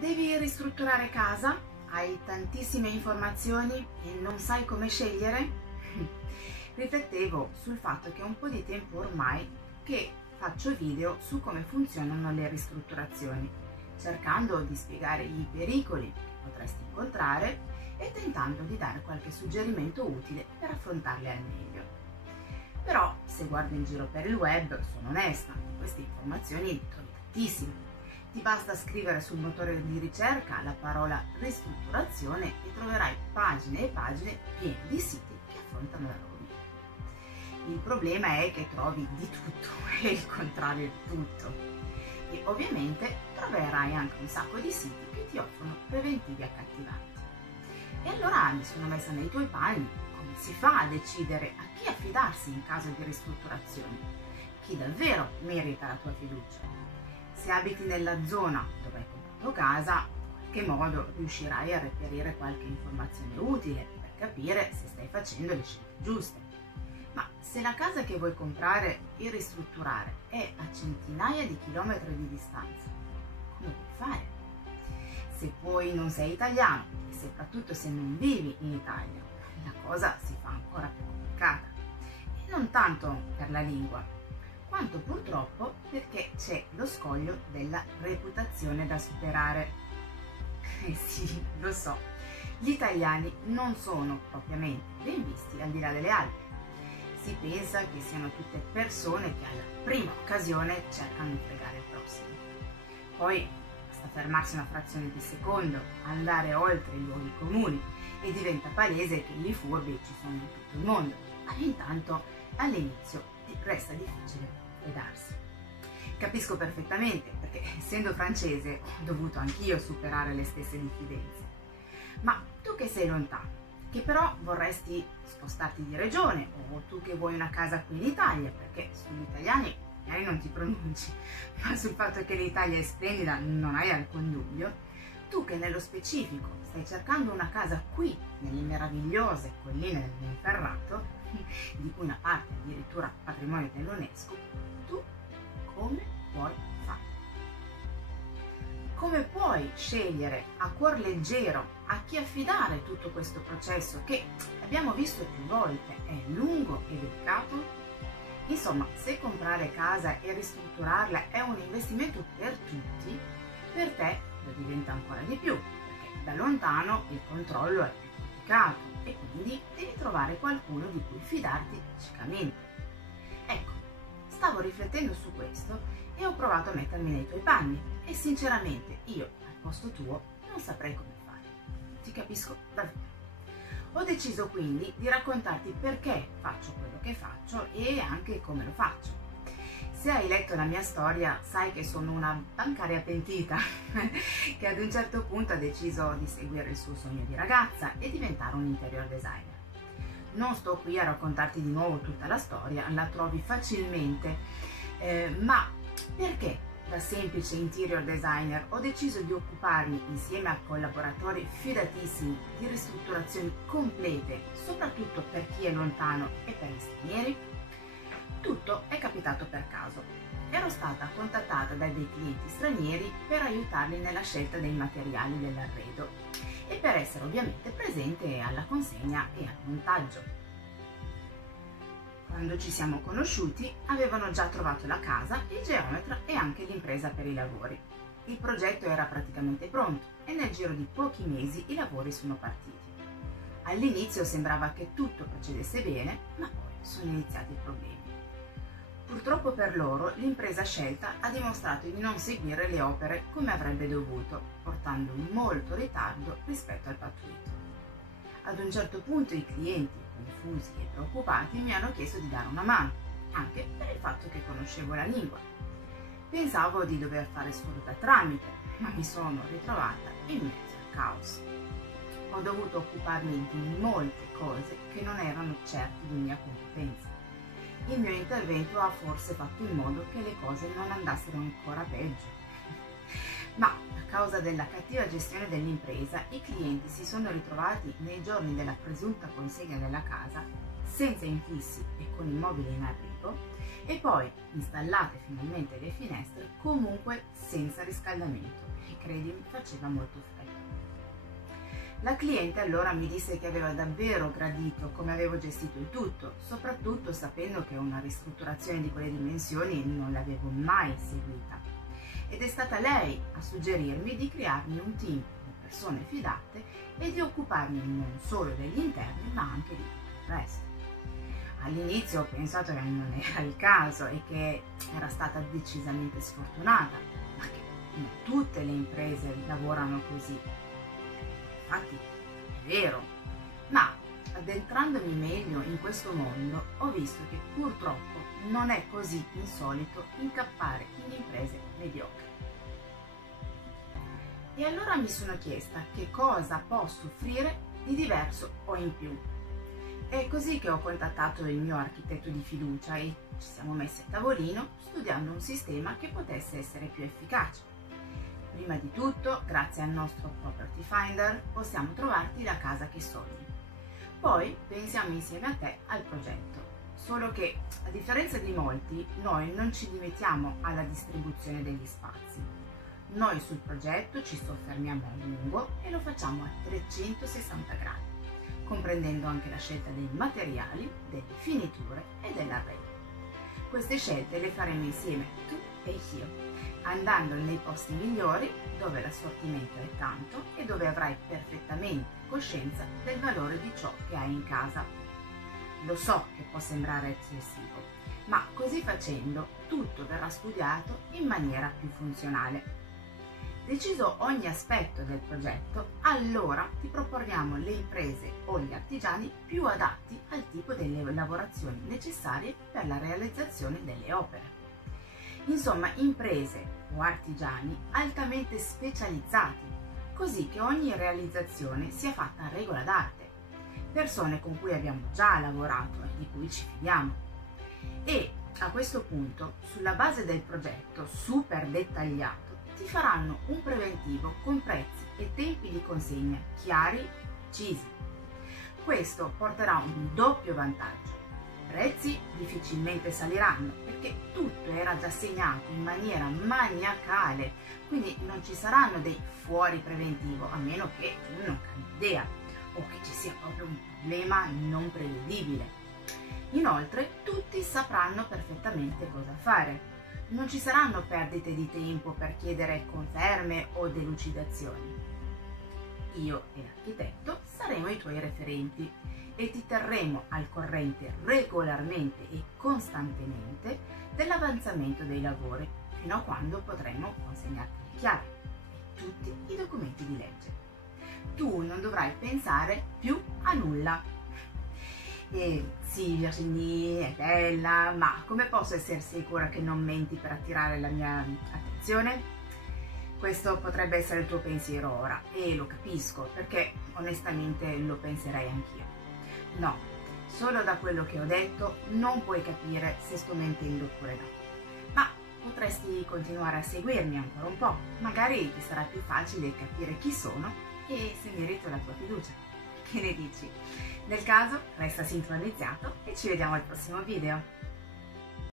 Devi ristrutturare casa? Hai tantissime informazioni e non sai come scegliere? Riflettevo sul fatto che è un po' di tempo ormai che faccio video su come funzionano le ristrutturazioni, cercando di spiegare i pericoli che potresti incontrare e tentando di dare qualche suggerimento utile per affrontarle al meglio. Però se guardo in giro per il web, sono onesta, queste informazioni ne trovi tantissime. Ti basta scrivere sul motore di ricerca la parola ristrutturazione e troverai pagine e pagine piene di siti che affrontano l'argomento. Il problema è che trovi di tutto e il contrario di tutto. E ovviamente troverai anche un sacco di siti che ti offrono preventivi accattivanti. E allora mi sono messa nei tuoi panni: come si fa a decidere a chi affidarsi in caso di ristrutturazione? Chi davvero merita la tua fiducia? Se abiti nella zona dove hai comprato casa, in qualche modo riuscirai a reperire qualche informazione utile per capire se stai facendo le scelte giuste. Ma se la casa che vuoi comprare e ristrutturare è a centinaia di chilometri di distanza, come puoi fare? Se poi non sei italiano e soprattutto se non vivi in Italia, la cosa si fa ancora più complicata. E non tanto per la lingua, quanto purtroppo perché c'è lo scoglio della reputazione da superare. Eh sì, lo so, gli italiani non sono propriamente ben visti al di là delle Alpi. Si pensa che siano tutte persone che alla prima occasione cercano di fregare il prossimo. Poi basta fermarsi una frazione di secondo, andare oltre i luoghi comuni e diventa palese che i furbi ci sono in tutto il mondo, ma intanto all'inizio resta difficile fidarsi. Capisco perfettamente, perché essendo francese ho dovuto anch'io superare le stesse diffidenze. Ma tu che sei lontano, che però vorresti spostarti di regione, o tu che vuoi una casa qui in Italia, perché sugli italiani magari non ti pronunci, ma sul fatto che l'Italia è splendida non hai alcun dubbio, tu che nello specifico stai cercando una casa qui, nelle meravigliose colline del Monferrato, di cui una parte è addirittura patrimonio dell'UNESCO, tu come puoi fare? Come puoi scegliere a cuor leggero a chi affidare tutto questo processo che abbiamo visto più volte è lungo e delicato? Insomma, se comprare casa e ristrutturarla è un investimento per tutti, per te lo diventa ancora di più, perché da lontano il controllo è più complicato e quindi devi trovare qualcuno di cui fidarti ciecamente. Ecco, stavo riflettendo su questo e ho provato a mettermi nei tuoi panni e sinceramente io al posto tuo non saprei come fare. Ti capisco davvero. Ho deciso quindi di raccontarti perché faccio quello che faccio e anche come lo faccio. Se hai letto la mia storia sai che sono una bancaria pentita che ad un certo punto ha deciso di seguire il suo sogno di ragazza e diventare un interior designer. Non sto qui a raccontarti di nuovo tutta la storia, la trovi facilmente, ma perché da semplice interior designer ho deciso di occuparmi insieme a collaboratori fidatissimi di ristrutturazioni complete, soprattutto per chi è lontano e per gli stranieri? Tutto è capitato per caso. Ero stata contattata da dei clienti stranieri per aiutarli nella scelta dei materiali dell'arredo e per essere ovviamente presente alla consegna e al montaggio. Quando ci siamo conosciuti avevano già trovato la casa, il geometra e anche l'impresa per i lavori. Il progetto era praticamente pronto e nel giro di pochi mesi i lavori sono partiti. All'inizio sembrava che tutto procedesse bene, ma poi sono iniziati i problemi. Purtroppo per loro l'impresa scelta ha dimostrato di non seguire le opere come avrebbe dovuto, portando molto ritardo rispetto al pattuito. Ad un certo punto i clienti, confusi e preoccupati, mi hanno chiesto di dare una mano, anche per il fatto che conoscevo la lingua. Pensavo di dover fare solo da tramite, ma mi sono ritrovata in mezzo al caos. Ho dovuto occuparmi di molte cose che non erano certo di mia competenza. Il mio intervento ha forse fatto in modo che le cose non andassero ancora peggio. Ma a causa della cattiva gestione dell'impresa, i clienti si sono ritrovati nei giorni della presunta consegna della casa senza infissi e con il mobile in arrivo e poi installate finalmente le finestre, comunque senza riscaldamento, e credimi, faceva molto freddo. La cliente allora mi disse che aveva davvero gradito come avevo gestito il tutto, soprattutto sapendo che una ristrutturazione di quelle dimensioni non l'avevo mai seguita. Ed è stata lei a suggerirmi di crearmi un team di persone fidate e di occuparmi non solo degli interni ma anche di tutto il resto. All'inizio ho pensato che non era il caso e che era stata decisamente sfortunata, ma che non tutte le imprese lavorano così. Infatti è vero, ma addentrandomi meglio in questo mondo ho visto che purtroppo non è così insolito incappare in imprese mediocri. E allora mi sono chiesta che cosa posso offrire di diverso o in più. È così che ho contattato il mio architetto di fiducia e ci siamo messi a tavolino studiando un sistema che potesse essere più efficace. Prima di tutto, grazie al nostro Property Finder, possiamo trovarti la casa che sogni. Poi pensiamo insieme a te al progetto. Solo che, a differenza di molti, noi non ci limitiamo alla distribuzione degli spazi. Noi sul progetto ci soffermiamo a lungo e lo facciamo a 360 gradi, comprendendo anche la scelta dei materiali, delle finiture e dell'arredo. Queste scelte le faremo insieme, tu e io, andando nei posti migliori dove l'assortimento è tanto e dove avrai perfettamente coscienza del valore di ciò che hai in casa. Lo so che può sembrare eccessivo, ma così facendo tutto verrà studiato in maniera più funzionale. Deciso ogni aspetto del progetto, allora ti proponiamo le imprese o gli artigiani più adatti al tipo delle lavorazioni necessarie per la realizzazione delle opere. Insomma, imprese o artigiani altamente specializzati, così che ogni realizzazione sia fatta a regola d'arte, persone con cui abbiamo già lavorato e di cui ci fidiamo. E a questo punto, sulla base del progetto super dettagliato, ti faranno un preventivo con prezzi e tempi di consegna chiari e precisi. Questo porterà un doppio vantaggio. I prezzi difficilmente saliranno perché tutto era già segnato in maniera maniacale, quindi non ci saranno dei fuori preventivo, a meno che tu non cambi idea o che ci sia proprio un problema non prevedibile. Inoltre tutti sapranno perfettamente cosa fare. Non ci saranno perdite di tempo per chiedere conferme o delucidazioni. Io e l'architetto saremo i tuoi referenti e ti terremo al corrente regolarmente e costantemente dell'avanzamento dei lavori fino a quando potremo consegnarti le chiavi e tutti i documenti di legge. Tu non dovrai pensare più a nulla. Sì, Virginie è bella, ma come posso essere sicura che non menti per attirare la mia attenzione? Questo potrebbe essere il tuo pensiero ora e lo capisco perché onestamente lo penserei anch'io. No, solo da quello che ho detto non puoi capire se sto mentendo oppure no. Ma potresti continuare a seguirmi ancora un po', magari ti sarà più facile capire chi sono e se merito la tua fiducia. Che ne dici? Nel caso, resta sintonizzato e ci vediamo al prossimo video.